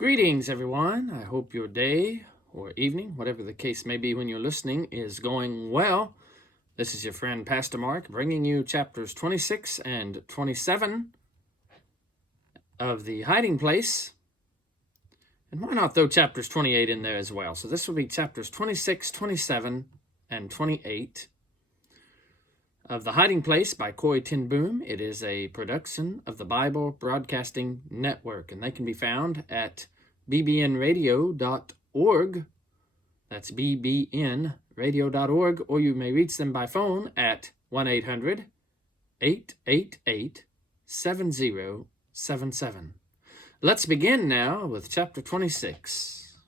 Greetings, everyone. I hope your day or evening, whatever the case may be when you're listening, is going well. This is your friend Pastor Mark bringing you chapters 26 and 27 of The Hiding Place. And why not throw chapters 28 in there as well? So this will be chapters 26, 27, and 28 of The Hiding Place by Corrie ten Boom. It is a production of the Bible Broadcasting Network, and they can be found at bbnradio.org. That's bbnradio.org, or you may reach them by phone at 1-800-888-7077. Let's begin now with chapter 26.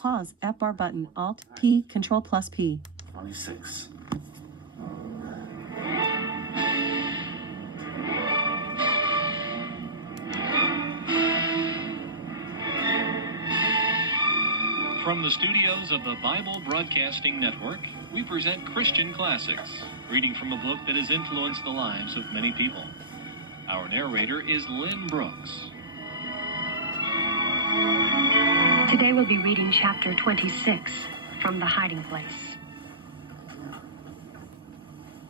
Pause, F-bar button, Alt, P, Control plus P. 26. From the studios of the Bible Broadcasting Network, we present Christian Classics, reading from a book that has influenced the lives of many people. Our narrator is Lynn Brooks. Today we'll be reading chapter 26 from The Hiding Place.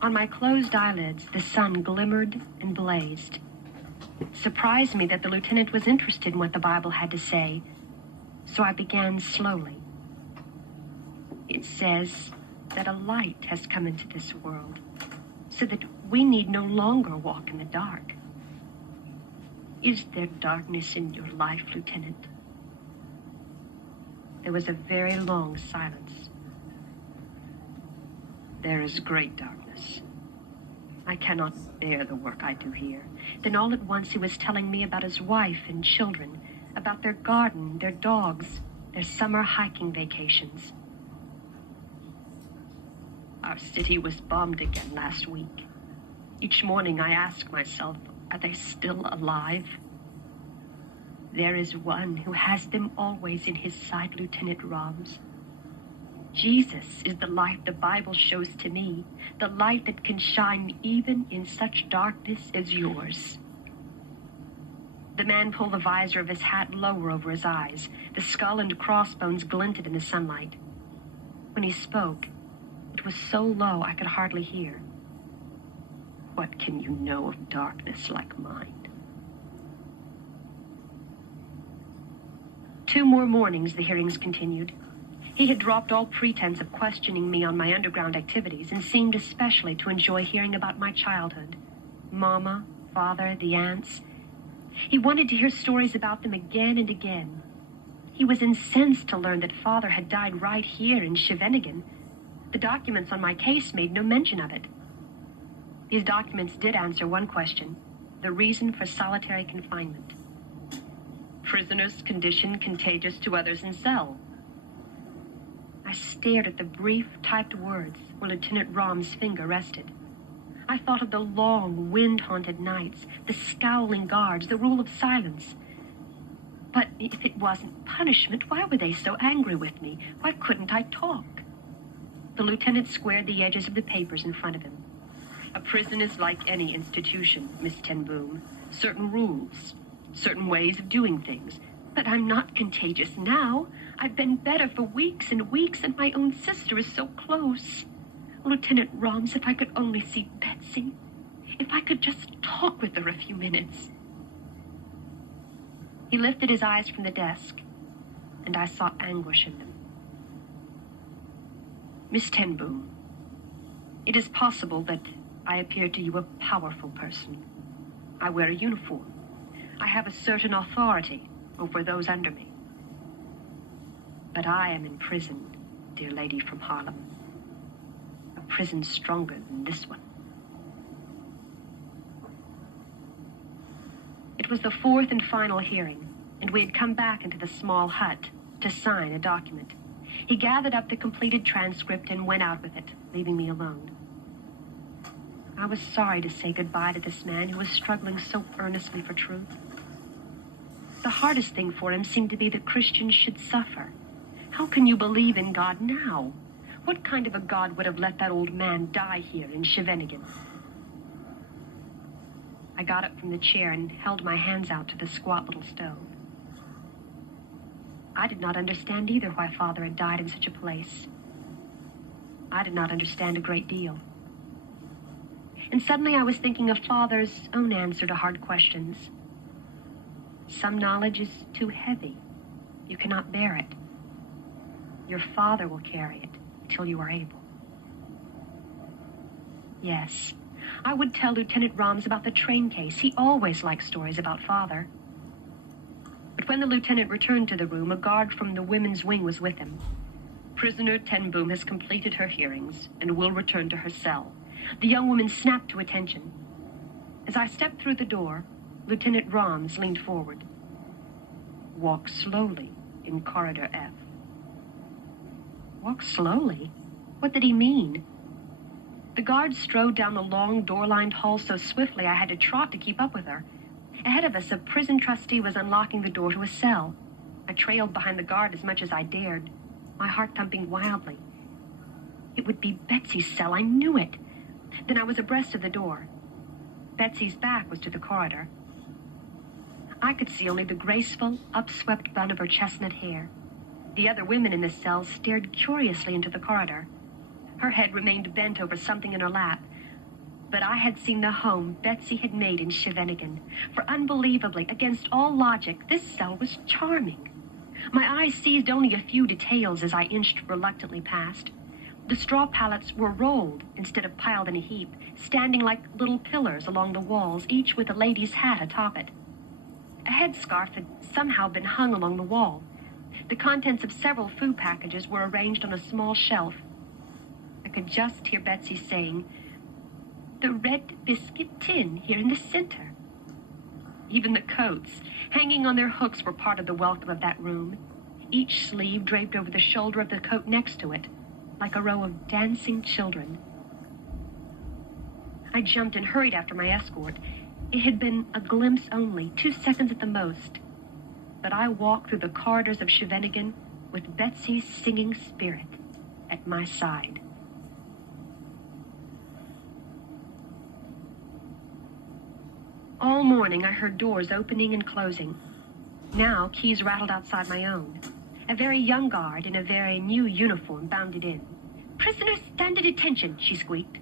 On my closed eyelids, the sun glimmered and blazed. It surprised me that the lieutenant was interested in what the Bible had to say, so I began slowly. It says that a light has come into this world, so that we need no longer walk in the dark. Is there darkness in your life, Lieutenant? There was a very long silence. There is great darkness. I cannot bear the work I do here. Then all at once he was telling me about his wife and children, about their garden, their dogs, their summer hiking vacations. Our city was bombed again last week. Each morning I ask myself, are they still alive? There is one who has them always in his sight, Lieutenant Roms. Jesus is the light the Bible shows to me, the light that can shine even in such darkness as yours. The man pulled the visor of his hat lower over his eyes. The skull and crossbones glinted in the sunlight. When he spoke, it was so low I could hardly hear. What can you know of darkness like mine? 2 more mornings the hearings continued. He had dropped all pretense of questioning me on my underground activities and seemed especially to enjoy hearing about my childhood. Mama, Father, the aunts. He wanted to hear stories about them again and again. He was incensed to learn that Father had died right here in Scheveningen. The documents on my case made no mention of it. These documents did answer one question: the reason for solitary confinement. Prisoner's condition contagious to others in cell. I stared at the brief, typed words where Lieutenant Rom's finger rested. I thought of the long, wind-haunted nights, the scowling guards, the rule of silence. But if it wasn't punishment, why were they so angry with me? Why couldn't I talk? The lieutenant squared the edges of the papers in front of him. A prison is like any institution, Miss ten Boom. Certain rules, certain ways of doing things. But I'm not contagious now. I've been better for weeks and weeks, and my own sister is so close. Lieutenant Roms, if I could only see Betsy. If I could just talk with her a few minutes. He lifted his eyes from the desk, and I saw anguish in them. Miss ten Boom, it is possible that I appear to you a powerful person. I wear a uniform. I have a certain authority over those under me. But I am in prison, dear lady from Harlem. A prison stronger than this one. It was the 4th and final hearing, and we had come back into the small hut to sign a document. He gathered up the completed transcript and went out with it, leaving me alone. I was sorry to say goodbye to this man who was struggling so earnestly for truth. The hardest thing for him seemed to be that Christians should suffer. How can you believe in God now? What kind of a God would have let that old man die here in Scheveningen? I got up from the chair and held my hands out to the squat little stove. I did not understand either why Father had died in such a place. I did not understand a great deal. And suddenly I was thinking of Father's own answer to hard questions. Some knowledge is too heavy. You cannot bear it. Your Father will carry it till you are able. Yes, I would tell Lieutenant Roms about the train case. He always liked stories about Father. But when the lieutenant returned to the room, a guard from the women's wing was with him. Prisoner Ten Boom has completed her hearings and will return to her cell. The young woman snapped to attention. As I stepped through the door, Lieutenant Roms leaned forward. Walk slowly in Corridor F. Walk slowly? What did he mean? The guard strode down the long, door-lined hall so swiftly I had to trot to keep up with her. Ahead of us, a prison trustee was unlocking the door to a cell. I trailed behind the guard as much as I dared, my heart thumping wildly. It would be Betsy's cell, I knew it. Then I was abreast of the door. Betsy's back was to the corridor. I could see only the graceful, upswept bun of her chestnut hair. The other women in the cell stared curiously into the corridor. Her head remained bent over something in her lap. But I had seen the home Betsy had made in Scheveningen. For unbelievably, against all logic, this cell was charming. My eyes seized only a few details as I inched reluctantly past. The straw pallets were rolled instead of piled in a heap, standing like little pillars along the walls, each with a lady's hat atop it. A headscarf had somehow been hung along the wall. The contents of several food packages were arranged on a small shelf. I could just hear Betsy saying, "The red biscuit tin here in the center." Even the coats, hanging on their hooks, were part of the welcome of that room, each sleeve draped over the shoulder of the coat next to it, like a row of dancing children. I jumped and hurried after my escort. It had been a glimpse only, 2 seconds at the most. But I walked through the corridors of Scheveningen with Betsy's singing spirit at my side. All morning I heard doors opening and closing. Now keys rattled outside my own. A very young guard in a very new uniform bounded in. "Prisoners, stand at attention," she squeaked.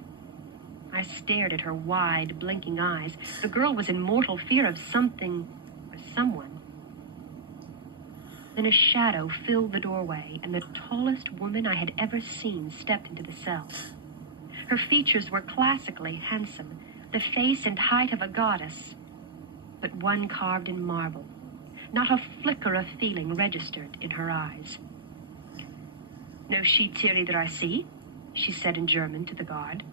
I stared at her wide, blinking eyes. The girl was in mortal fear of something or someone. Then a shadow filled the doorway, and the tallest woman I had ever seen stepped into the cell. Her features were classically handsome, the face and height of a goddess, but one carved in marble. Not a flicker of feeling registered in her eyes. "No sheets here either, I see," she said in German to the guard.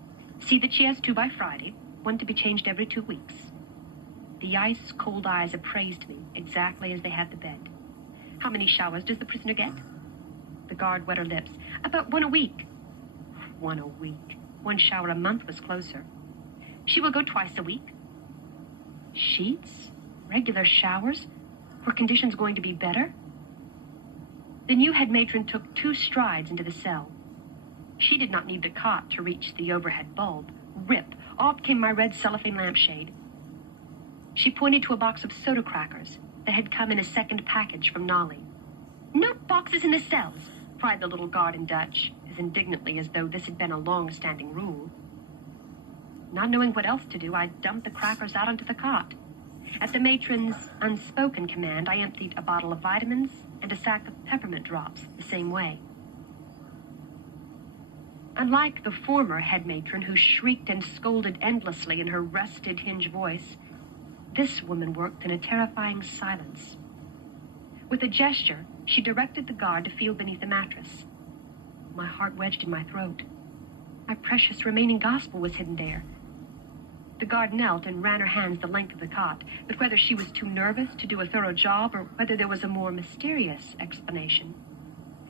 "See that she has 2 by Friday, 1 to be changed every 2 weeks." The ice-cold eyes appraised me exactly as they had the bed. "How many showers does the prisoner get?" The guard wet her lips. "About 1 a week." 1 a week. 1 shower a month was closer. "She will go 2 a week." Sheets? Regular showers? Were conditions going to be better? The new head matron took 2 strides into the cell. She did not need the cot to reach the overhead bulb. Rip! Off came my red cellophane lampshade. She pointed to a box of soda crackers that had come in a second package from Nolly. "No boxes in the cells," cried the little guard in Dutch, as indignantly as though this had been a long-standing rule. Not knowing what else to do, I dumped the crackers out onto the cot. At the matron's unspoken command, I emptied a bottle of vitamins and a sack of peppermint drops the same way. Unlike the former head matron, who shrieked and scolded endlessly in her rusted hinge voice, this woman worked in a terrifying silence. With a gesture, she directed the guard to feel beneath the mattress. My heart wedged in my throat. My precious remaining gospel was hidden there. The guard knelt and ran her hands the length of the cot, but whether she was too nervous to do a thorough job or whether there was a more mysterious explanation,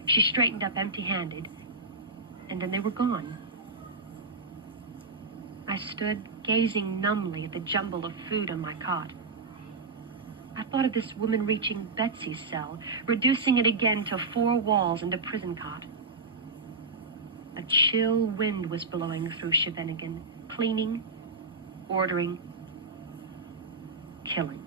she straightened up empty-handed, and then they were gone. I stood gazing numbly at the jumble of food on my cot. I thought of this woman reaching Betsy's cell, reducing it again to 4 walls and a prison cot. A chill wind was blowing through Scheveningen, cleaning, ordering, killing.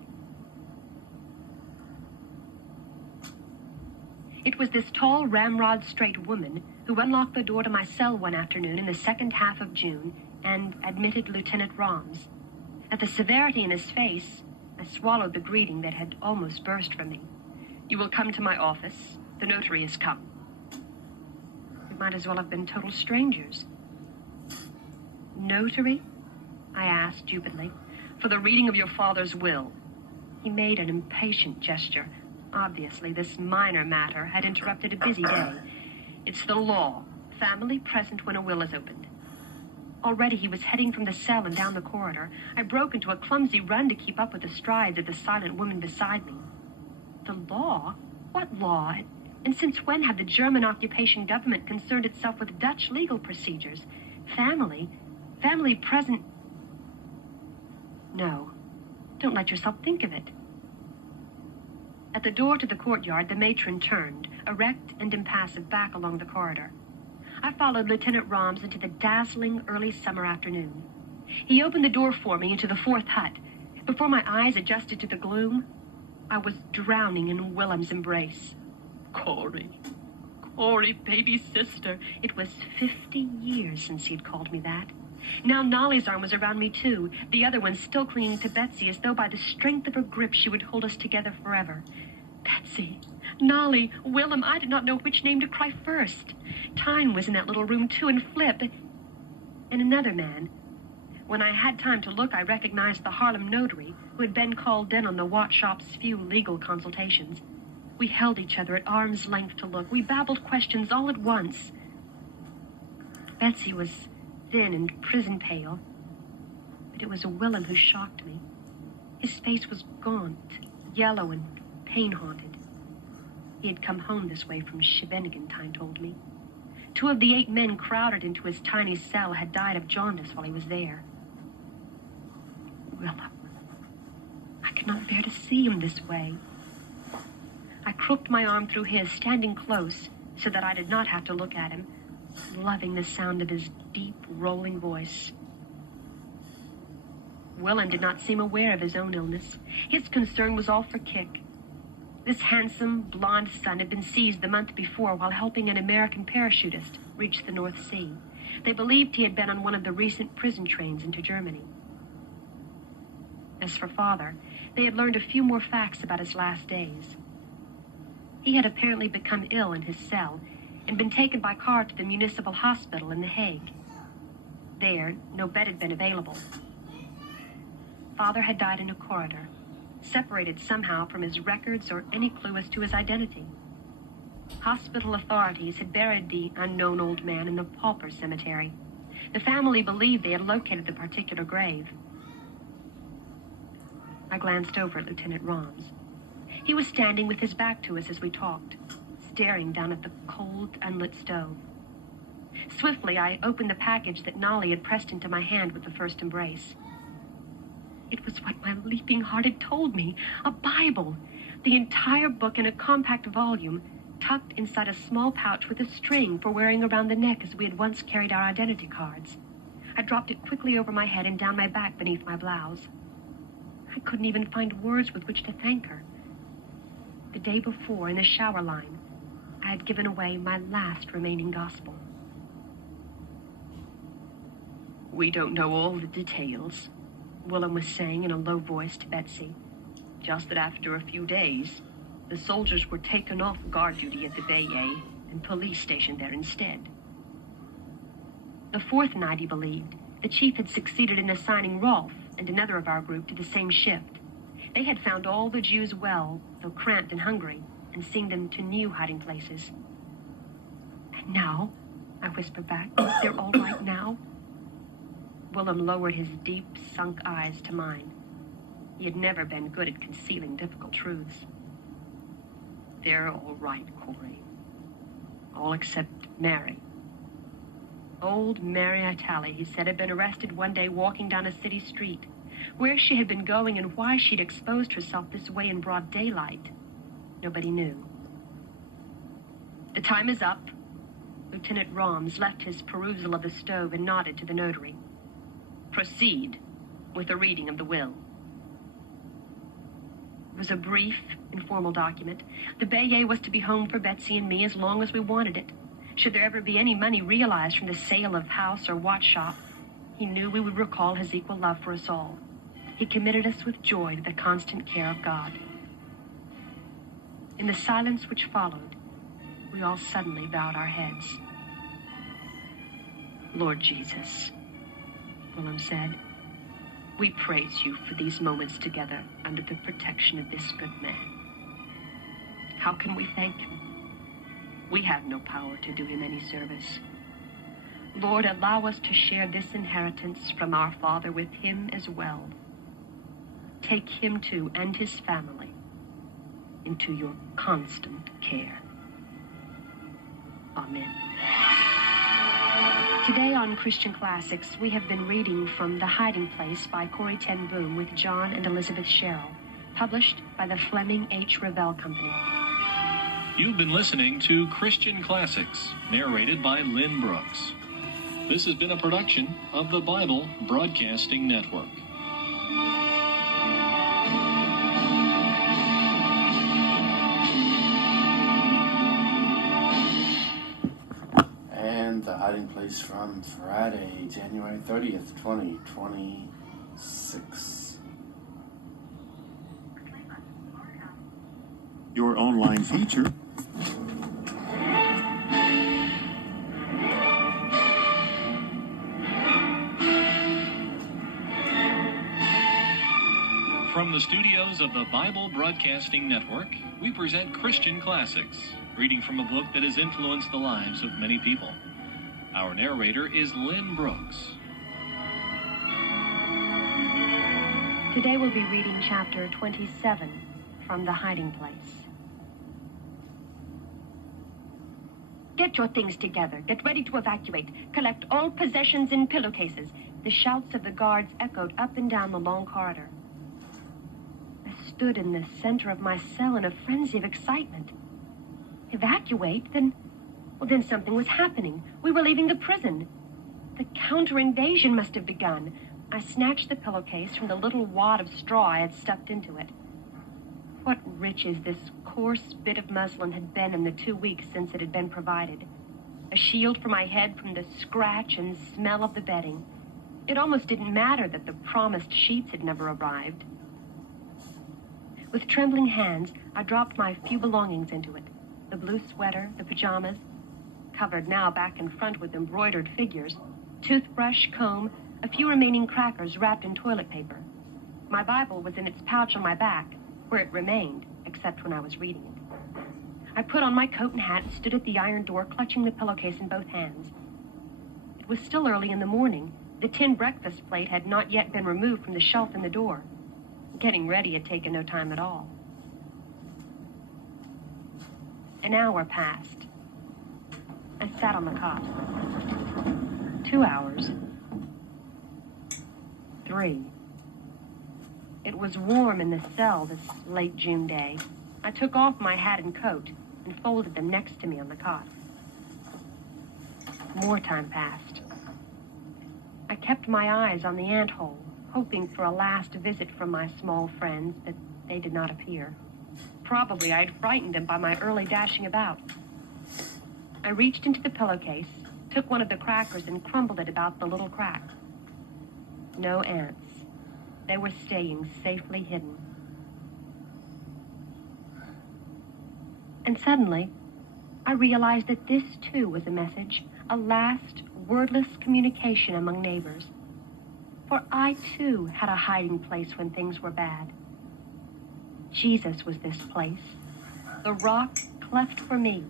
It was this tall, ramrod-straight woman who unlocked the door to my cell one afternoon in the second half of June and admitted Lieutenant Roms. At the severity in his face, I swallowed the greeting that had almost burst from me. "You will come to my office. The notary has come." We might as well have been total strangers. "Notary?" I asked stupidly. "For the reading of your father's will." He made an impatient gesture. Obviously, this minor matter had interrupted a busy day. "It's the law. Family present when a will is opened." Already he was heading from the cell and down the corridor. I broke into a clumsy run to keep up with the strides of the silent woman beside me. The law? What law? And since when had the German occupation government concerned itself with Dutch legal procedures? Family? Family present? No. Don't let yourself think of it. At the door to the courtyard, the matron turned, erect and impassive, back along the corridor. I followed Lieutenant Roms into the dazzling early summer afternoon. He opened the door for me into the fourth hut. Before my eyes adjusted to the gloom, I was drowning in Willem's embrace. Corey, baby sister. It was 50 years since he'd called me that. Now Nolly's arm was around me too, the other one still clinging to Betsy as though by the strength of her grip she would hold us together forever. Betsy, Nolly, Willem, I did not know which name to cry first. Tyne was in that little room too, and Flip, and another man. When I had time to look, I recognized the Harlem notary, who had been called in on the watch shop's few legal consultations. We held each other at arm's length to look. We babbled questions all at once. Betsy was thin and prison pale, but it was Willem who shocked me. His face was gaunt, yellow, and pain-haunted. He had come home this way from Scheveningen, Tyne told me. 2 of the 8 men crowded into his tiny cell had died of jaundice while he was there. Willem. I could not bear to see him this way. I crooked my arm through his, standing close, so that I did not have to look at him, loving the sound of his deep, rolling voice. Willem did not seem aware of his own illness. His concern was all for Kik. This handsome, blonde son had been seized the month before while helping an American parachutist reach the North Sea. They believed he had been on one of the recent prison trains into Germany. As for Father, they had learned a few more facts about his last days. He had apparently become ill in his cell and been taken by car to the municipal hospital in The Hague. There, no bed had been available. Father had died in a corridor, separated somehow from his records or any clue as to his identity. Hospital authorities had buried the unknown old man in the pauper cemetery. The family believed they had located the particular grave. I glanced over at Lieutenant Roms. He was standing with his back to us as we talked, staring down at the cold, unlit stove. Swiftly, I opened the package that Nolly had pressed into my hand with the first embrace. It was what my leaping heart had told me, a Bible, the entire book in a compact volume, tucked inside a small pouch with a string for wearing around the neck as we had once carried our identity cards. I dropped it quickly over my head and down my back beneath my blouse. I couldn't even find words with which to thank her. The day before, in the shower line, I had given away my last remaining gospel. "We don't know all the details," Willem was saying in a low voice to Betsy. "Just that after a few days, the soldiers were taken off guard duty at the Bayeux and police stationed there instead." The 4th night, he believed, the chief had succeeded in assigning Rolf and another of our group to the same shift. They had found all the Jews well, though cramped and hungry, and seen them to new hiding places. "And now," I whispered back, "they're all right now?" Willem lowered his deep, sunk eyes to mine. He had never been good at concealing difficult truths. "They're all right, Corey. All except Mary. Old Mary Itali," he said, had been arrested one day walking down a city street. Where she had been going and why she'd exposed herself this way in broad daylight, nobody knew. "The time is up." Lieutenant Roms left his perusal of the stove and nodded to the notary. "Proceed with the reading of the will." It was a brief, informal document. The Bayet was to be home for Betsy and me as long as we wanted it. Should there ever be any money realized from the sale of house or watch shop, he knew we would recall his equal love for us all. He committed us with joy to the constant care of God. In the silence which followed, we all suddenly bowed our heads. Lord Jesus, Willem said, we praise you for these moments together under the protection of this good man. How can we thank him? We have no power to do him any service. Lord, allow us to share this inheritance from our Father with him as well. Take him too and his family into your constant care. Amen. Today on Christian Classics, we have been reading from The Hiding Place by Corrie ten Boom with John and Elizabeth Sherrill, published by the Fleming H. Revell Company. You've been listening to Christian Classics, narrated by Lynn Brooks. This has been a production of the Bible Broadcasting Network. And The Hiding Place from Friday, January 30th, 2026. Your online feature. From the studios of the Bible Broadcasting Network, we present Christian Classics, reading from a book that has influenced the lives of many people. Our narrator is Lynn Brooks. Today we'll be reading chapter 27 from The Hiding Place. Get your things together. Get ready to evacuate. Collect all possessions in pillowcases. The shouts of the guards echoed up and down the long corridor. I stood in the center of my cell in a frenzy of excitement. Evacuate? Then something was happening. We were leaving the prison. The counter-invasion must have begun. I snatched the pillowcase from the little wad of straw I had stuffed into it. What riches this coarse bit of muslin had been in the 2 weeks since it had been provided. A shield for my head from the scratch and smell of the bedding. It almost didn't matter that the promised sheets had never arrived. With trembling hands, I dropped my few belongings into it. The blue sweater, the pajamas, covered now back and front with embroidered figures, toothbrush, comb, a few remaining crackers wrapped in toilet paper. My Bible was in its pouch on my back, where it remained, except when I was reading it. I put on my coat and hat and stood at the iron door, clutching the pillowcase in both hands. It was still early in the morning. The tin breakfast plate had not yet been removed from the shelf in the door. Getting ready had taken no time at all. An hour passed. I sat on the cot. 2 hours. 3. It was warm in the cell this late June day. I took off my hat and coat and folded them next to me on the cot. More time passed. I kept my eyes on the ant-hole, hoping for a last visit from my small friends, but they did not appear. Probably I had frightened them by my early dashing about. I reached into the pillowcase, took one of the crackers and crumbled it about the little crack. No ants. They were staying safely hidden. And suddenly, I realized that this too was a message, a last wordless communication among neighbors. For I too had a hiding place when things were bad. Jesus was this place, the rock cleft for me.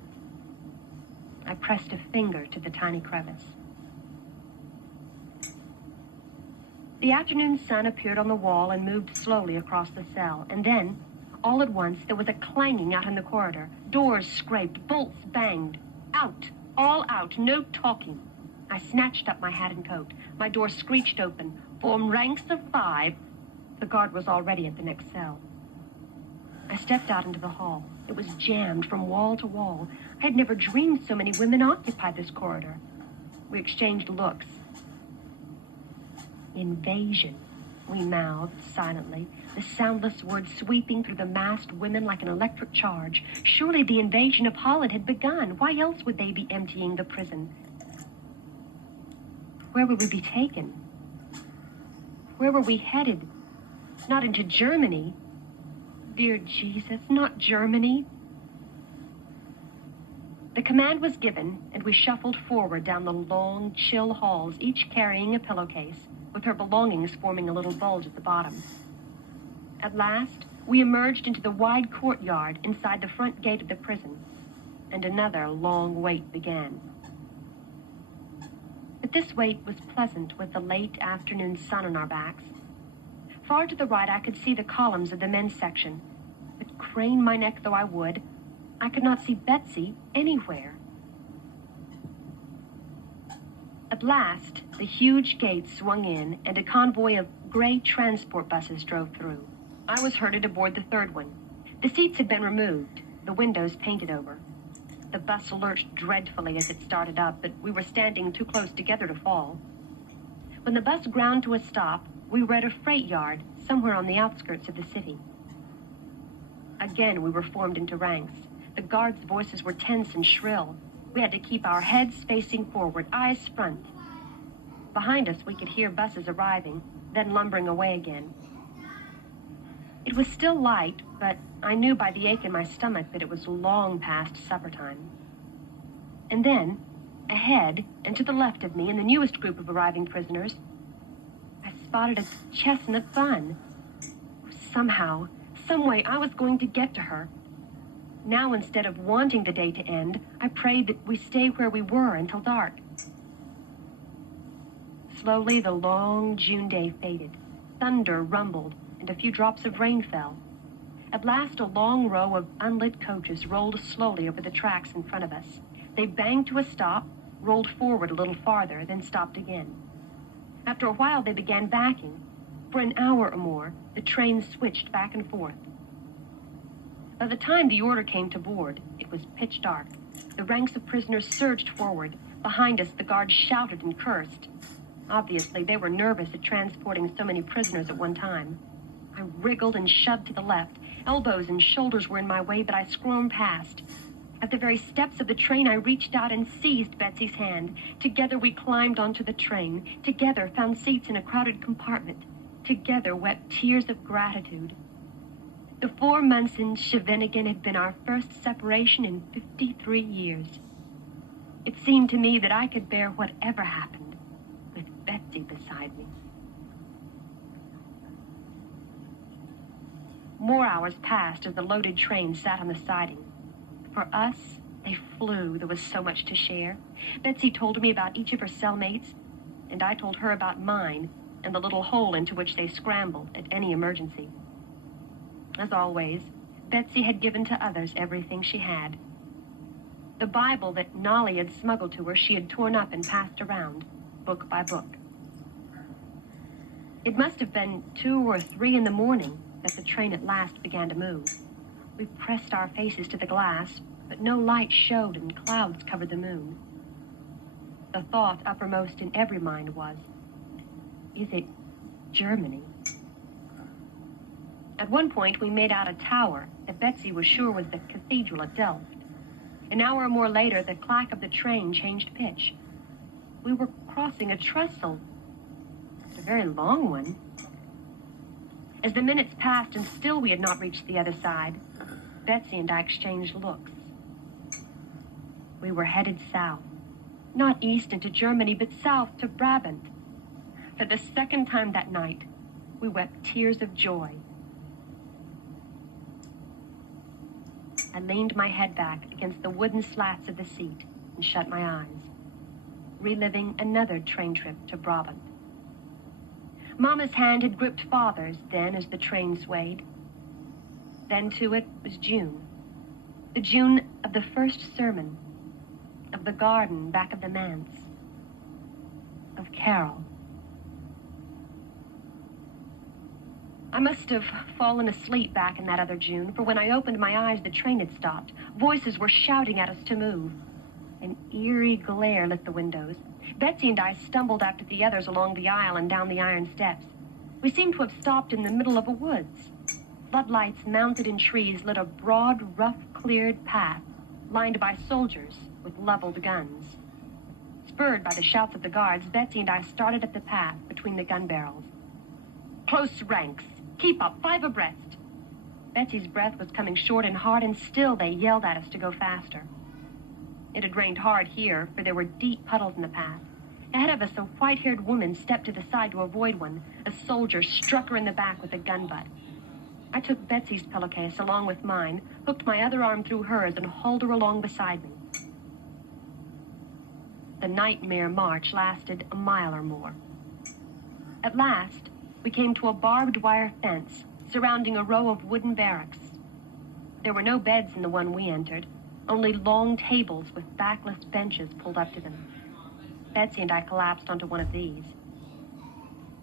I pressed a finger to the tiny crevice. The afternoon sun appeared on the wall and moved slowly across the cell, and then, all at once, there was a clanging out in the corridor. Doors scraped, bolts banged. Out, all out, no talking. I snatched up my hat and coat. My door screeched open. Formed ranks of 5. The guard was already at the next cell. I stepped out into the hall. It was jammed from wall to wall. I had never dreamed so many women occupied this corridor. We exchanged looks. Invasion. We mouthed silently, the soundless words sweeping through the massed women like an electric charge. Surely the invasion of Holland had begun. Why else would they be emptying the prison? Where would we be taken? Where were we headed? Not into Germany. Dear Jesus, not Germany. The command was given, and we shuffled forward down the long, chill halls, each carrying a pillowcase, with her belongings forming a little bulge at the bottom. At last, we emerged into the wide courtyard inside the front gate of the prison, and another long wait began. But this wait was pleasant with the late afternoon sun on our backs. Far to the right, I could see the columns of the men's section, but crane my neck though I would, I could not see Betsy anywhere. At last, the huge gates swung in, and a convoy of gray transport buses drove through. I was herded aboard the third one. The seats had been removed, the windows painted over. The bus lurched dreadfully as it started up, but we were standing too close together to fall. When the bus ground to a stop, we were at a freight yard somewhere on the outskirts of the city. Again, we were formed into ranks. The guards' voices were tense and shrill. We had to keep our heads facing forward, eyes front. Behind us, we could hear buses arriving, then lumbering away again. It was still light, but I knew by the ache in my stomach that it was long past supper time. And then, ahead and to the left of me, in the newest group of arriving prisoners, I spotted a chestnut bun. Somehow, some way, I was going to get to her. Now, instead of wanting the day to end, I prayed that we stay where we were until dark. Slowly, the long June day faded. Thunder rumbled, and a few drops of rain fell. At last, a long row of unlit coaches rolled slowly over the tracks in front of us. They banged to a stop, rolled forward a little farther, then stopped again. After a while, they began backing. For an hour or more, the train switched back and forth. By the time the order came to board, it was pitch dark. The ranks of prisoners surged forward. Behind us, the guards shouted and cursed. Obviously, they were nervous at transporting so many prisoners at one time. I wriggled and shoved to the left. Elbows and shoulders were in my way, but I squirmed past. At the very steps of the train, I reached out and seized Betsy's hand. Together, we climbed onto the train. Together, found seats in a crowded compartment. Together, wept tears of gratitude. The 4 months in Scheveningen had been our first separation in 53 years. It seemed to me that I could bear whatever happened with Betsy beside me. More hours passed as the loaded train sat on the siding. For us, they flew. There was so much to share. Betsy told me about each of her cellmates, and I told her about mine and the little hole into which they scrambled at any emergency. As always, Betsy had given to others everything she had. The Bible that Nolly had smuggled to her, she had torn up and passed around, book by book. It must have been 2 or 3 in the morning that the train at last began to move. We pressed our faces to the glass, but no light showed and clouds covered the moon. The thought uppermost in every mind was, is it Germany? At one point, we made out a tower that Betsy was sure was the cathedral at Delft. An hour or more later, the clack of the train changed pitch. We were crossing a trestle, a very long one. As the minutes passed and still we had not reached the other side, Betsy and I exchanged looks. We were headed south, not east into Germany, but south to Brabant. For the second time that night, we wept tears of joy. I leaned my head back against the wooden slats of the seat and shut my eyes, reliving another train trip to Brabant. Mama's hand had gripped Father's then as the train swayed. Then, too, it was June. The June of the first sermon, of the garden back of the manse, of Carol. I must have fallen asleep back in that other June, for when I opened my eyes, the train had stopped. Voices were shouting at us to move. An eerie glare lit the windows. Betsy and I stumbled after the others along the aisle and down the iron steps. We seemed to have stopped in the middle of a woods. Floodlights mounted in trees lit a broad, rough-cleared path lined by soldiers with leveled guns. Spurred by the shouts of the guards, Betsy and I started up the path between the gun barrels. Close ranks. Keep up, 5 abreast. Betsy's breath was coming short and hard, and still they yelled at us to go faster. It had rained hard here, for there were deep puddles in the path. Ahead of us, a white-haired woman stepped to the side to avoid one. A soldier struck her in the back with a gun butt. I took Betsy's pillowcase along with mine, hooked my other arm through hers, and hauled her along beside me. The nightmare march lasted a mile or more. At last, we came to a barbed wire fence surrounding a row of wooden barracks. There were no beds in the one we entered, only long tables with backless benches pulled up to them. Betsy and I collapsed onto one of these.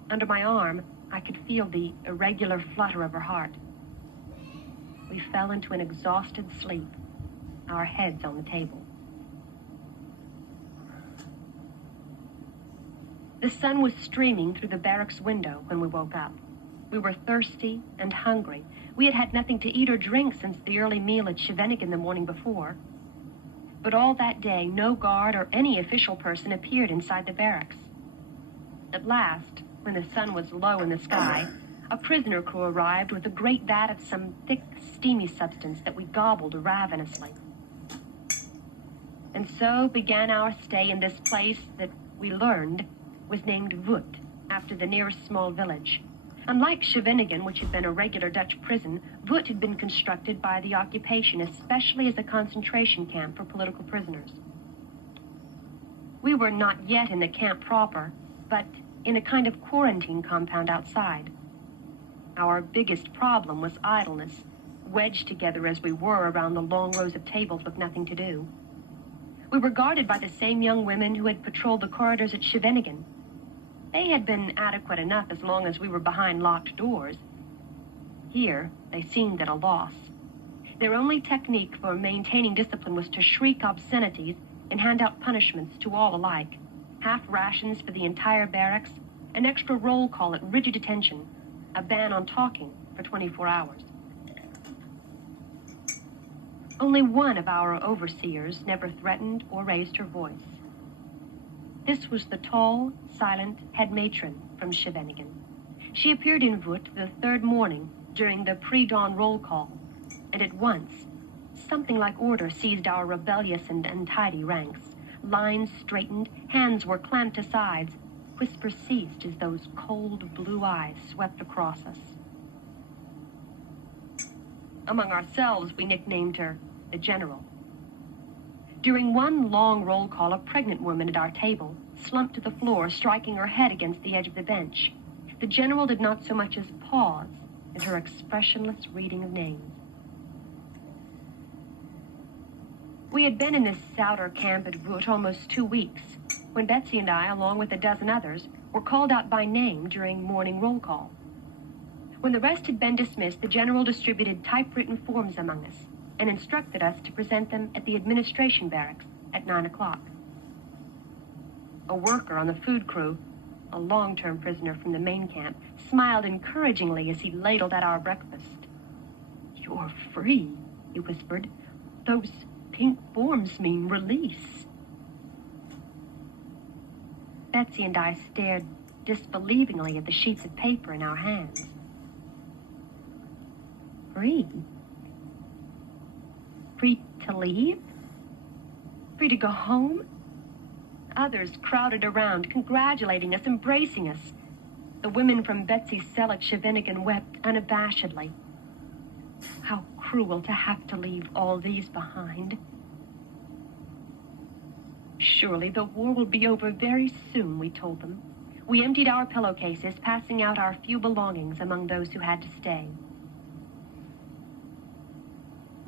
Under my arm, I could feel the irregular flutter of her heart. We fell into an exhausted sleep, our heads on the table. The sun was streaming through the barracks window when we woke up. We were thirsty and hungry. We had had nothing to eat or drink since the early meal at Scheveningen the morning before. But all that day, no guard or any official person appeared inside the barracks. At last, when the sun was low in the sky, a prisoner crew arrived with a great vat of some thick, steamy substance that we gobbled ravenously. And so began our stay in this place that we learned was named Voet, after the nearest small village. Unlike Scheveningen, which had been a regular Dutch prison, Voet had been constructed by the occupation especially as a concentration camp for political prisoners. We were not yet in the camp proper, but in a kind of quarantine compound outside. Our biggest problem was idleness, wedged together as we were around the long rows of tables with nothing to do. We were guarded by the same young women who had patrolled the corridors at Scheveningen. They had been adequate enough as long as we were behind locked doors. Here, they seemed at a loss. Their only technique for maintaining discipline was to shriek obscenities and hand out punishments to all alike. Half rations for the entire barracks, an extra roll call at rigid attention, a ban on talking for 24 hours. Only one of our overseers never threatened or raised her voice. This was the tall, silent head matron from Scheveningen. She appeared in Voet the third morning during the pre-dawn roll call, and at once, something like order seized our rebellious and untidy ranks. Lines straightened, hands were clamped to sides, whispers ceased as those cold blue eyes swept across us. Among ourselves, we nicknamed her the General. During one long roll call, a pregnant woman at our table slumped to the floor, striking her head against the edge of the bench. The General did not so much as pause in her expressionless reading of names. We had been in this outer camp at Voet almost 2 weeks, when Betsy and I, along with a dozen others, were called out by name during morning roll call. When the rest had been dismissed, the General distributed typewritten forms among us and instructed us to present them at the administration barracks at 9 o'clock. A worker on the food crew, a long-term prisoner from the main camp, smiled encouragingly as he ladled out our breakfast. "You're free," he whispered. "Those pink forms mean release." Betsy and I stared disbelievingly at the sheets of paper in our hands. Free? Free to leave? Free to go home? Others crowded around, congratulating us, embracing us. The women from Betsy's cell at Scheveningen wept unabashedly. How cruel to have to leave all these behind. Surely the war will be over very soon, we told them. We emptied our pillowcases, passing out our few belongings among those who had to stay.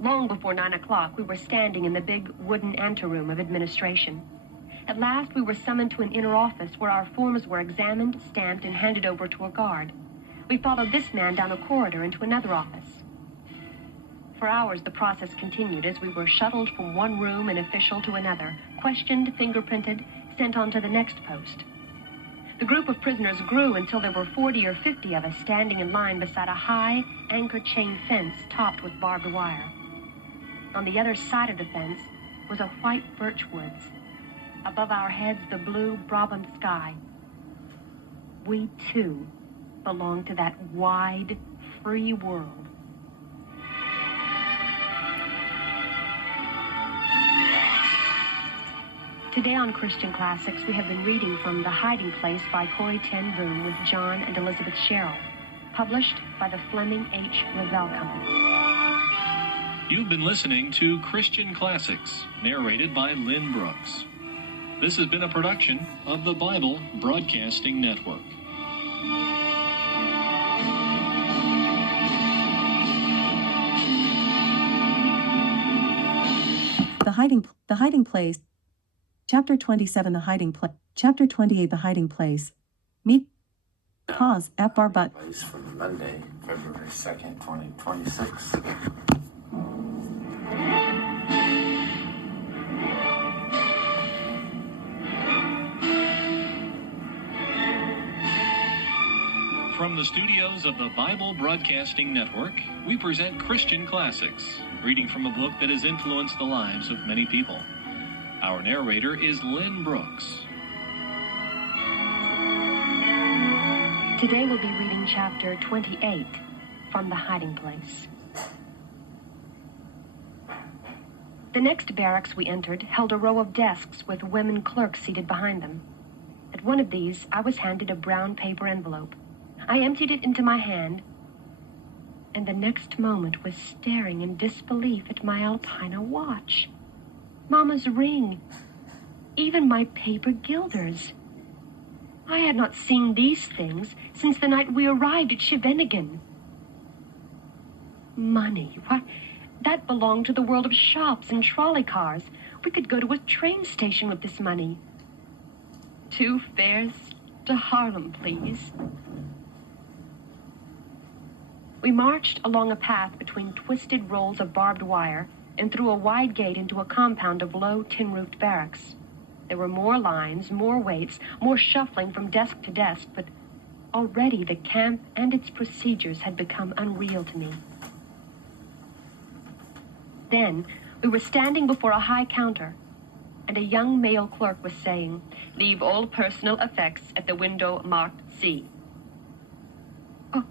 Long before 9 o'clock, we were standing in the big wooden anteroom of administration. At last, we were summoned to an inner office where our forms were examined, stamped, and handed over to a guard. We followed this man down a corridor into another office. For hours, the process continued as we were shuttled from one room and official to another, questioned, fingerprinted, sent on to the next post. The group of prisoners grew until there were 40 or 50 of us standing in line beside a high, anchor-chain fence topped with barbed wire. On the other side of the fence was a white birch woods. Above our heads, the blue Brabant sky. We, too, belonged to that wide, free world. Today on Christian Classics, we have been reading from The Hiding Place by Corrie ten Boom with John and Elizabeth Sherrill, published by the Fleming H. Revell Company. You've been listening to Christian Classics, narrated by Lynn Brooks. This has been a production of the Bible Broadcasting Network. The Hiding Place. Chapter 27, The Hiding Place. Chapter 28, The Hiding Place. Meet. Pause. App bar button. Place from Monday, February 2nd, 2026. From the studios of the Bible Broadcasting Network, we present Christian Classics, reading from a book that has influenced the lives of many people. Our narrator is Lynn Brooks. Today we'll be reading chapter 28 from The Hiding Place. The next barracks we entered held a row of desks with women clerks seated behind them. At one of these, I was handed a brown paper envelope. I emptied it into my hand, and the next moment was staring in disbelief at my Alpina watch, Mama's ring, even my paper guilders. I had not seen these things since the night we arrived at Scheveningen. Money, why, that belonged to the world of shops and trolley cars. We could go to a train station with this money. 2 fares to Harlem, please. We marched along a path between twisted rolls of barbed wire and through a wide gate into a compound of low tin-roofed barracks. There were more lines, more waits, more shuffling from desk to desk, but already the camp and its procedures had become unreal to me. Then we were standing before a high counter, and a young male clerk was saying, "Leave all personal effects at the window marked C." Oh,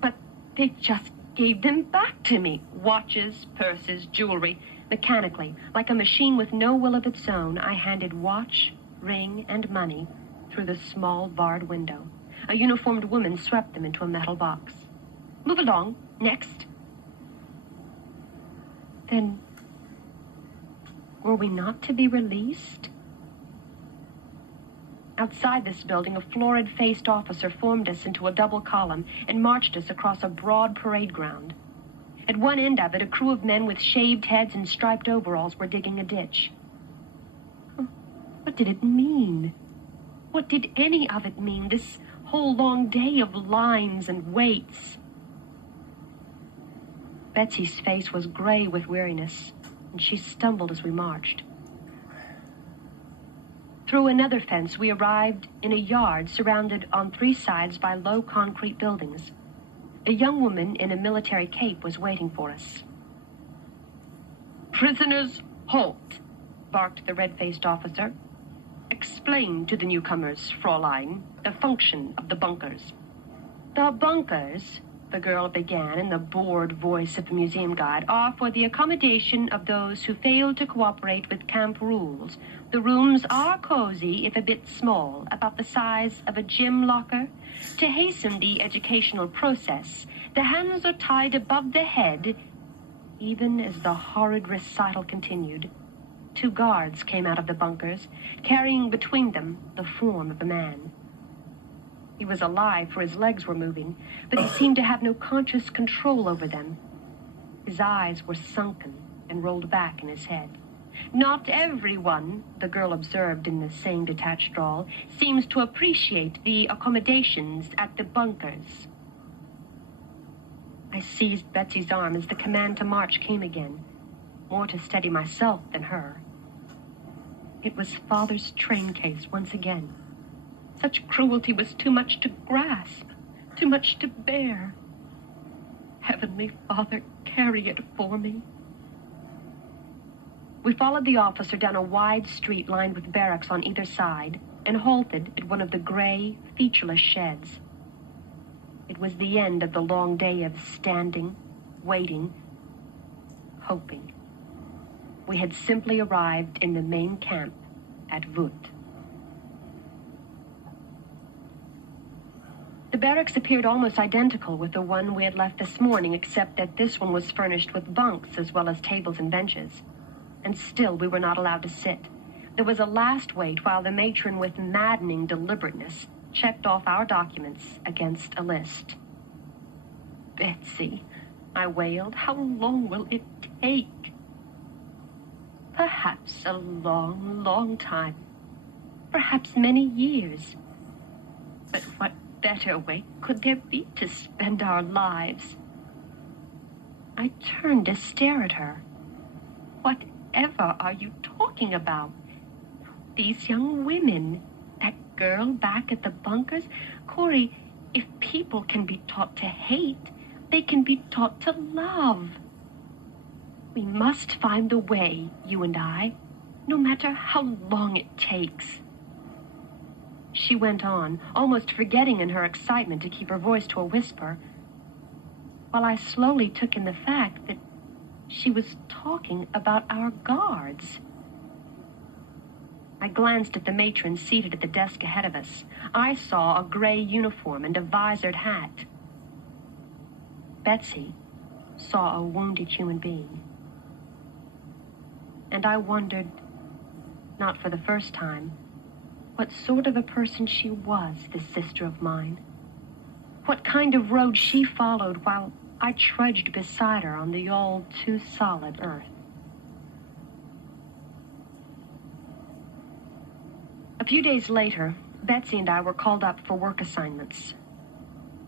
but they just gave them back to me. Watches, purses, jewelry. Mechanically, like a machine with no will of its own, I handed watch, ring, and money through the small barred window. A uniformed woman swept them into a metal box. "Move along. Next." Then, were we not to be released? Outside this building, a florid-faced officer formed us into a double column and marched us across a broad parade ground. At one end of it, a crew of men with shaved heads and striped overalls were digging a ditch. What did it mean? What did any of it mean, this whole long day of lines and waits? Betsy's face was gray with weariness, and she stumbled as we marched. Through another fence, we arrived in a yard surrounded on 3 sides by low concrete buildings. A young woman in a military cape was waiting for us. "Prisoners, halt," barked the red-faced officer. "Explain to the newcomers, Fräulein, the function of the bunkers." "The bunkers," the girl began in the bored voice of the museum guide, "are for the accommodation of those who fail to cooperate with camp rules. The rooms are cozy, if a bit small, about the size of a gym locker. To hasten the educational process, the hands are tied above the head." Even as the horrid recital continued, 2 guards came out of the bunkers, carrying between them the form of a man. He was alive, for his legs were moving, but he seemed to have no conscious control over them. His eyes were sunken and rolled back in his head. "Not everyone," the girl observed in the same detached drawl, "seems to appreciate the accommodations at the bunkers." I seized Betsy's arm as the command to march came again, more to steady myself than her. It was Father's train case once again. Such cruelty was too much to grasp, too much to bear. Heavenly Father, carry it for me. We followed the officer down a wide street lined with barracks on either side and halted at one of the gray, featureless sheds. It was the end of the long day of standing, waiting, hoping. We had simply arrived in the main camp at Vut. The barracks appeared almost identical with the one we had left this morning, except that this one was furnished with bunks as well as tables and benches. And still we were not allowed to sit. There was a last wait while the matron, with maddening deliberateness, checked off our documents against a list. Betsy, I wailed, how long will it take? Perhaps a long, long time. Perhaps many years. But what better way could there be to spend our lives? I turned to stare at her. Whatever are you talking about? These young women, that girl back at the bunkers? Corey, if people can be taught to hate, they can be taught to love. We must find the way, you and I, no matter how long it takes. She went on, almost forgetting in her excitement to keep her voice to a whisper, while I slowly took in the fact that she was talking about our guards. I glanced at the matron seated at the desk ahead of us. I saw a gray uniform and a visored hat. Betsy saw a wounded human being. And I wondered, not for the first time, what sort of a person she was, this sister of mine. What kind of road she followed while I trudged beside her on the all too solid earth. A few days later, Betsy and I were called up for work assignments.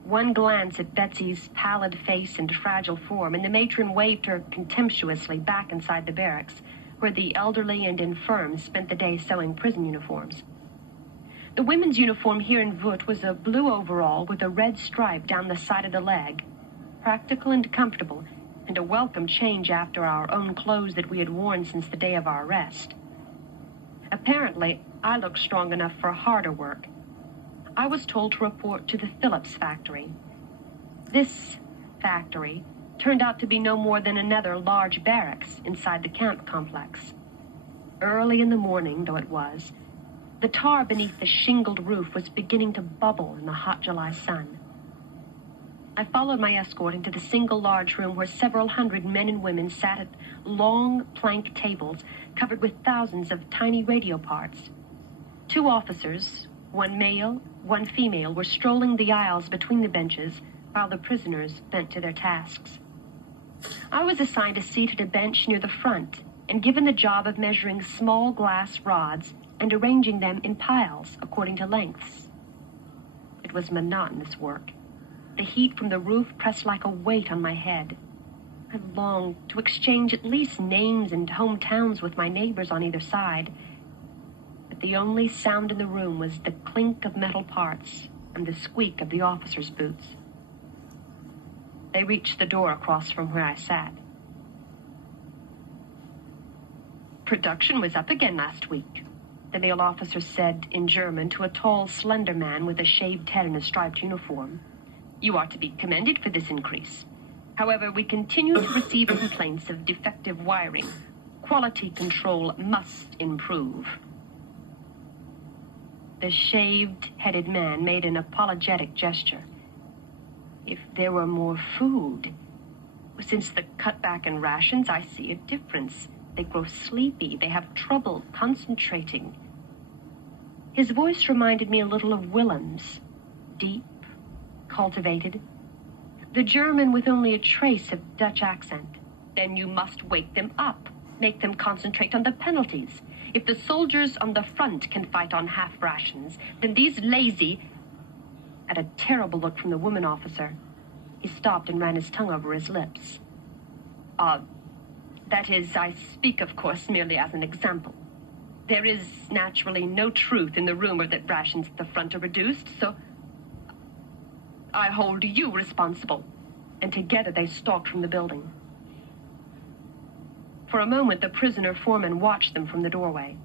One glance at Betsy's pallid face and fragile form, and the matron waved her contemptuously back inside the barracks, where the elderly and infirm spent the day sewing prison uniforms. The women's uniform here in Vut was a blue overall with a red stripe down the side of the leg, practical and comfortable, and a welcome change after our own clothes that we had worn since the day of our arrest. Apparently, I looked strong enough for harder work. I was told to report to the Phillips factory. This factory turned out to be no more than another large barracks inside the camp complex. Early in the morning, though it was, the tar beneath the shingled roof was beginning to bubble in the hot July sun. I followed my escort into the single large room where several hundred men and women sat at long plank tables covered with thousands of tiny radio parts. 2 officers, one male, one female, were strolling the aisles between the benches while the prisoners bent to their tasks. I was assigned a seat at a bench near the front and given the job of measuring small glass rods and arranging them in piles according to lengths. It was monotonous work. The heat from the roof pressed like a weight on my head. I longed to exchange at least names and hometowns with my neighbors on either side, but the only sound in the room was the clink of metal parts and the squeak of the officers' boots. They reached the door across from where I sat. Production was up again last week, the male officer said in German to a tall, slender man with a shaved head and a striped uniform. You are to be commended for this increase. However, we continue to receive complaints of defective wiring. Quality control must improve. The shaved-headed man made an apologetic gesture. If there were more food. Since the cutback in rations, I see a difference. They grow sleepy. They have trouble concentrating. His voice reminded me a little of Willem's. Deep, cultivated. The German with only a trace of Dutch accent. Then you must wake them up. Make them concentrate on the penalties. If the soldiers on the front can fight on half rations, then these lazy... At a terrible look from the woman officer, he stopped and ran his tongue over his lips. That is, I speak, of course, merely as an example. There is naturally no truth in the rumor that rations at the front are reduced, so I hold you responsible. And together they stalked from the building. For a moment, the prisoner foreman watched them from the doorway.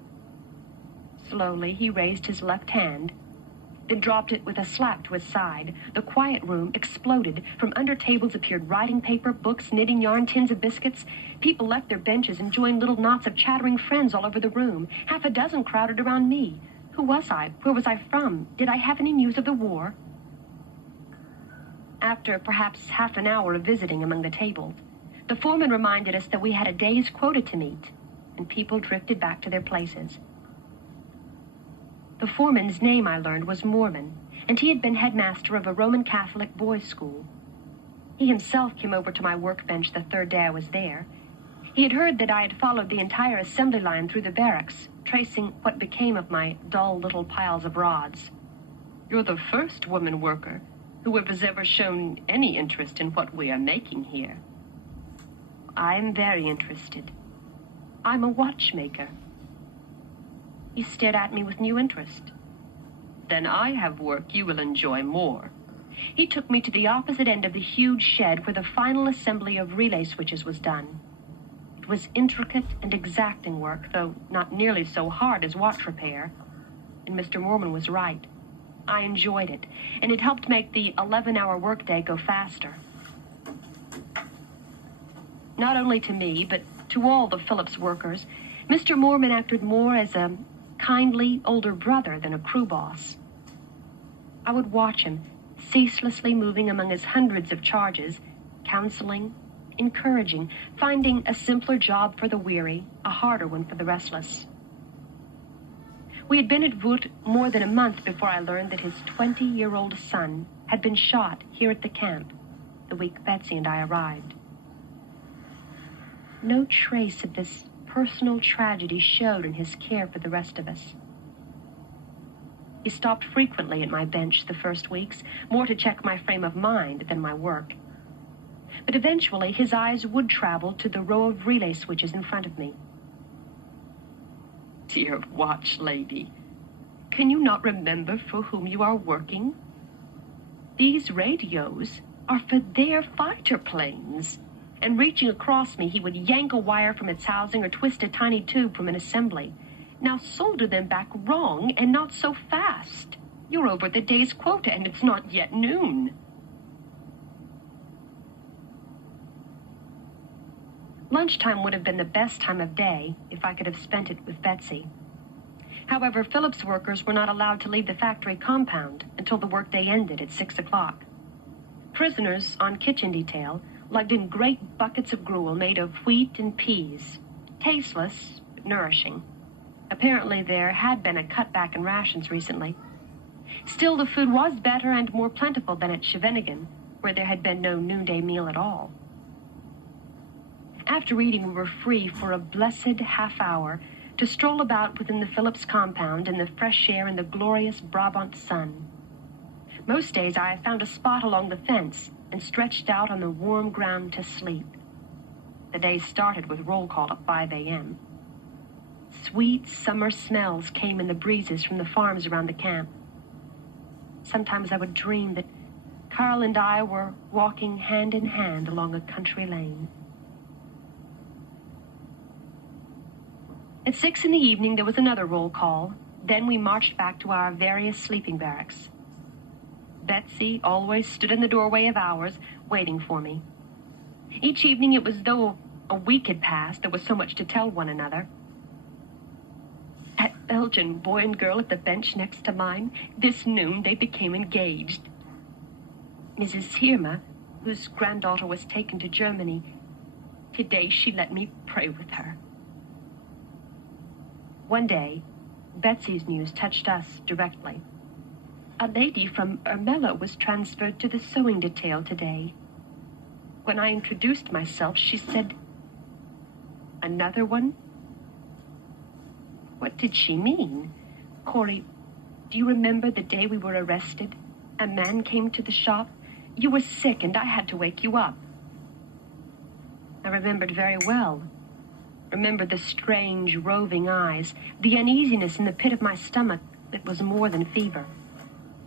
Slowly, he raised his left hand, then dropped it with a slap to his side. The quiet room exploded. From under tables appeared writing paper, books, knitting yarn, tins of biscuits. People left their benches and joined little knots of chattering friends all over the room. Half a dozen crowded around me. Who was I? Where was I from? Did I have any news of the war? After perhaps half an hour of visiting among the tables, the foreman reminded us that we had a day's quota to meet, and people drifted back to their places. The foreman's name, I learned, was Mormon, and he had been headmaster of a Roman Catholic boys' school. He himself came over to my workbench the third day I was there. He had heard that I had followed the entire assembly line through the barracks, tracing what became of my dull little piles of rods. "You're the first woman worker who has ever shown any interest in what we are making here." "I am very interested. I'm a watchmaker." He stared at me with new interest. "Then I have work you will enjoy more." He took me to the opposite end of the huge shed where the final assembly of relay switches was done. It was intricate and exacting work, though not nearly so hard as watch repair. And Mr. Mormon was right. I enjoyed it, and it helped make the 11-hour workday go faster. Not only to me, but to all the Phillips workers, Mr. Mormon acted more as a kindly older brother than a crew boss. I would watch him, ceaselessly moving among his hundreds of charges, counseling, encouraging, finding a simpler job for the weary, a harder one for the restless. We had been at Vought more than a month before I learned that his 20-year-old son had been shot here at the camp the week Betsy and I arrived. No trace of this personal tragedy showed in his care for the rest of us. He stopped frequently at my bench the first weeks, more to check my frame of mind than my work. But eventually his eyes would travel to the row of relay switches in front of me. "Dear watch lady, can you not remember for whom you are working? These radios are for their fighter planes." And reaching across me, he would yank a wire from its housing or twist a tiny tube from an assembly. "Now solder them back wrong and not so fast. You're over the day's quota and it's not yet noon." Lunchtime would have been the best time of day if I could have spent it with Betsy. However, Phillips workers were not allowed to leave the factory compound until the workday ended at 6 o'clock. Prisoners on kitchen detail lugged in great buckets of gruel made of wheat and peas, tasteless but nourishing. Apparently there had been a cutback in rations recently. Still, the food was better and more plentiful than at Shevenigan, where there had been no noonday meal at all. After eating, we were free for a blessed half hour to stroll about within the Phillips compound in the fresh air and the glorious Brabant sun. Most days I found a spot along the fence and stretched out on the warm ground to sleep. The day started with roll call at 5 a.m. Sweet summer smells came in the breezes from the farms around the camp. Sometimes I would dream that Carl and I were walking hand in hand along a country lane. At 6 in the evening, there was another roll call. Then we marched back to our various sleeping barracks. Betsy always stood in the doorway of ours, waiting for me. Each evening it was as though a week had passed. There was so much to tell one another. That Belgian boy and girl at the bench next to mine, this noon they became engaged. Mrs. Hirma, whose granddaughter was taken to Germany, today she let me pray with her. One day, Betsy's news touched us directly. A lady from Ermelo was transferred to the sewing detail today. When I introduced myself, she said, "Another one?" What did she mean? "Corey, do you remember the day we were arrested? A man came to the shop. You were sick and I had to wake you up." I remembered very well. remembered the strange, roving eyes, the uneasiness in the pit of my stomach that was more than fever.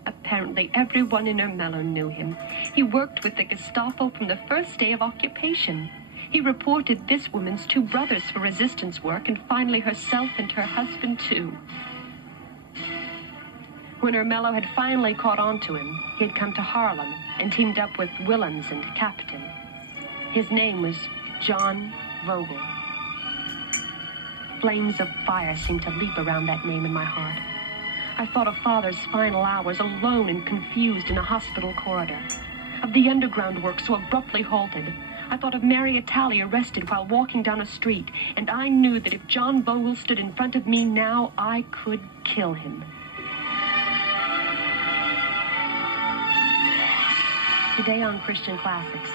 Apparently, everyone in Ermelo knew him. He worked with the Gestapo from the first day of occupation. He reported this woman's 2 brothers for resistance work, and finally herself and her husband, too. When Ermelo had finally caught on to him, he had come to Haarlem and teamed up with Willems and Captain. His name was John Vogel. Flames of fire seemed to leap around that name in my heart. I thought of Father's final hours alone and confused in a hospital corridor, of the underground work so abruptly halted. I thought of Mary Attali arrested while walking down a street, and I knew that if John Vogel stood in front of me now, I could kill him. Today on Christian Classics,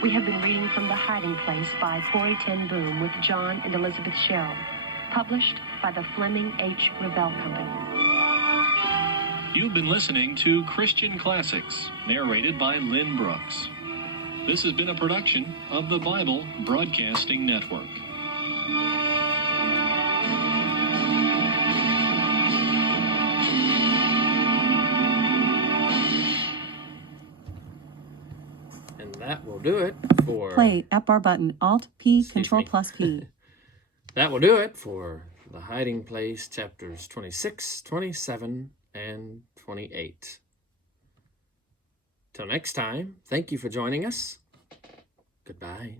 we have been reading from The Hiding Place by Corrie ten Boom with John and Elizabeth Sherrill, published by the Fleming H. Revell Company. You've been listening to Christian Classics, narrated by Lynn Brooks. This has been a production of the Bible Broadcasting Network. And that will do it for... Play app bar button Alt P Excuse Control me. plus P. That will do it for The Hiding Place, chapters 26, 27, and 28. Till next time, thank you for joining us. Goodbye.